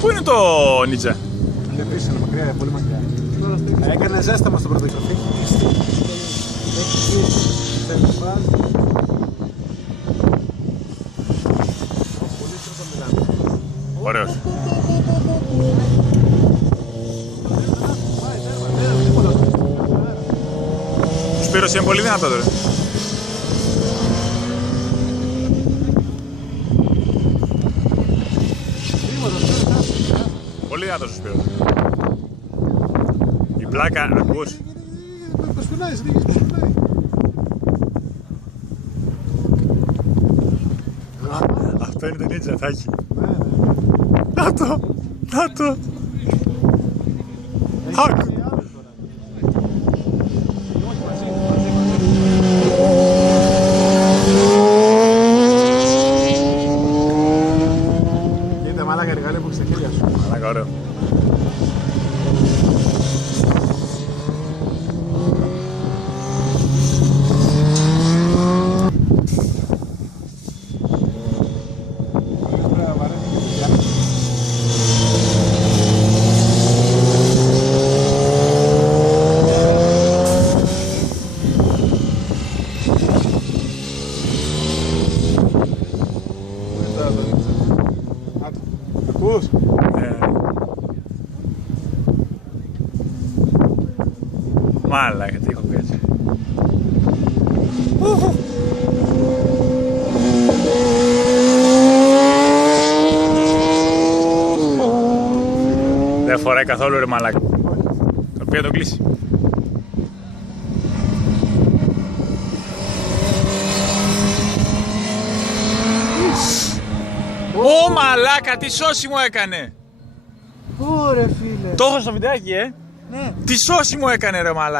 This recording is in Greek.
Πού είναι το Νίτσα? Είναι πίσω, είναι μακριά, πολύ μακριά. Έκανε ζέσταμα στο πρώτο καφέ. Ωραίος. Ο Σπύρος είναι πολύ δυνατό τώρα. Πολύ δυνατός ο Σπύρος. Η πλάκα, ακούς? Προσπινάει, συνεχίζει προσπινάει. Αυτό είναι το Νίτσα, θα έχει. Ναι, ναι. Να το! Να το! Άκου! Κοίτα μαλάκα εργαλεία που έχεις στα χέρια σου. Μαλάκα, ωραίο. Ακούς? Μάλακα, τι έχω πει έτσι. Δεν φοράει καθόλου ρε μαλάκα. Το οποίο το κλείσει. Ω μαλάκα, τι σώσιμο έκανε! Ωρε φίλε. Το έχω στο βιντεάκι, Ναι. Τι σώσιμο έκανε ρε μαλάκα.